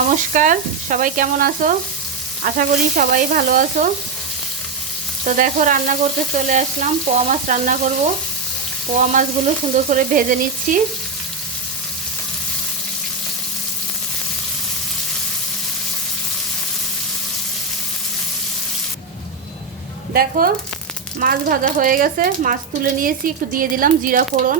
নমস্কার, সবাই কেমন আছো? আশা করি সবাই ভালো আছো। তো দেখো, রান্না করতে চলে আসলাম, পোয়া মাছ রান্না করব। পোয়া মাছগুলো সুন্দর করে ভেজে নিচ্ছি। দেখো, মাছ ভাজা হয়ে গেছে। মাছ তুলে নিয়েছি, একটু দিয়ে দিলাম জিরা ফোড়ন।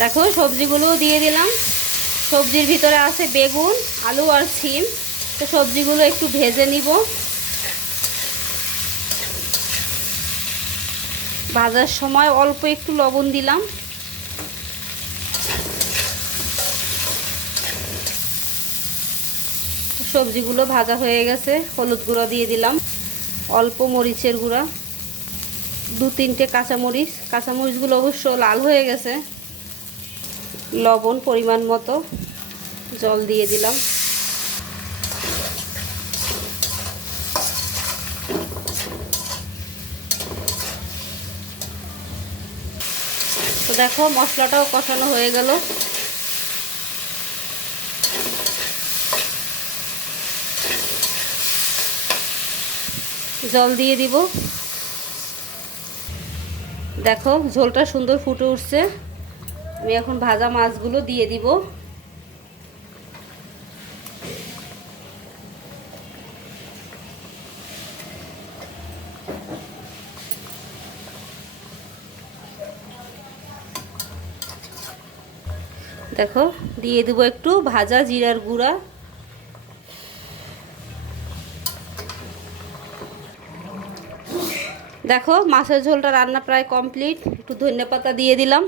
দেখো সবজিগুলো দিয়ে দিলাম। সবজির ভিতরে আছে বেগুন, আলু আর সিম। তো সবজিগুলো একটু ভেজে নিব। ভাজার সময় অল্প একটু লবণ দিলাম। সবজিগুলো ভাজা হয়ে গেছে, হলুদ গুঁড়ো দিয়ে দিলাম। অল্প মরিচের গুঁড়া। দু তিনটে কাঁচামরিচ। কাঁচামরিচগুলো অবশ্য লাল হয়ে গেছে। লবণ পরিমাণ মতো জল দিয়ে দিলাম। তো দেখো মশলাটাও কষানো হয়ে গেল। জল দিয়ে দিব। দেখো ঝোলটা সুন্দর ফুটে উঠছে। আমি এখন ভাজা মাছগুলো দিয়ে দিব। দেখো, দিয়ে দেবো একটু ভাজা জিরার গুঁড়া। দেখো, মাছের ঝোলটা রান্না প্রায় কমপ্লিট। একটু ধনে পাতা দিয়ে দিলাম।